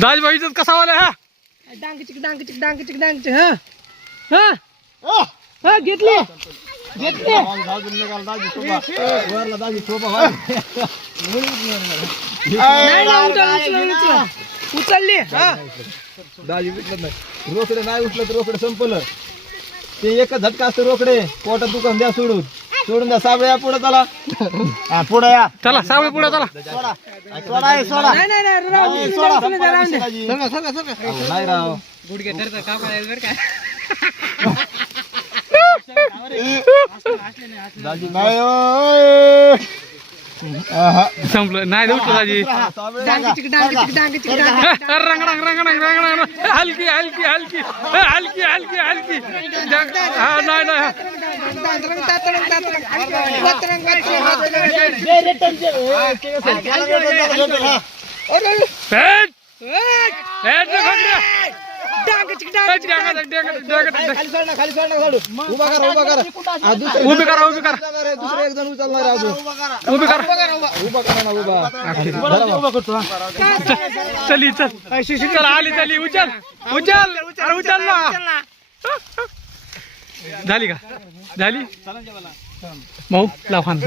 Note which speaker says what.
Speaker 1: दाजबाईच कसा वाला हा?
Speaker 2: डांग चिक डांग चिक डांग चिक डांग चिक हा हा हा घेतली. घेतली. उचलली हा?
Speaker 3: दाजी उचलत नाही. रोकडे नाही उठलं तर रोकडे संपलं. ते एकच झटका असतं रोकडे. पोटात दुकान द्या सोडून. सोडून द्या साबळ्या पुढे चला. पुढे या.
Speaker 1: चला सावळे पुढे चला.
Speaker 3: सोडा. हे सोडा.
Speaker 2: नाही नाही नाही राहू दे.
Speaker 3: सोडा. अहो, नाही राव. आहा.
Speaker 1: संपलं नाही दाजी
Speaker 2: डांग चिक.
Speaker 1: रंग रंग रंग रंग रंग रंग हलकी हलकी हलकी हलकी हलकी हलकी हा नाही नाही
Speaker 3: उभी करा उभी करा उचलणार दुसरे एक जण उचलणार आहे अजून
Speaker 1: उभी करा
Speaker 3: उभा करा ना उभा उभा करतो
Speaker 1: चली चल शिशी चल आली चली उचल उचल अरे उचल ना झाली का झाली भाऊ लाव खान